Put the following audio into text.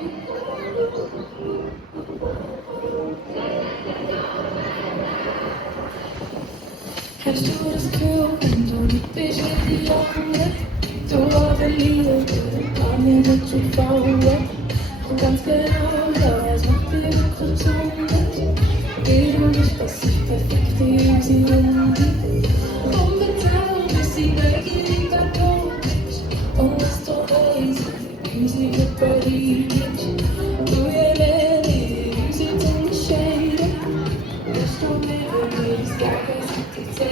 Hästar skroven och besked i landet. Då var det livet, anledning till fara. Och ganska nära, snabbt i kulturen. Det är roligt, passivt, perfekt, det är sin rundi. Om betald, sin väg i backåt. Om det står höjs, music och bodies. Då är det music in the shade. Det står med mig, skakar sitt i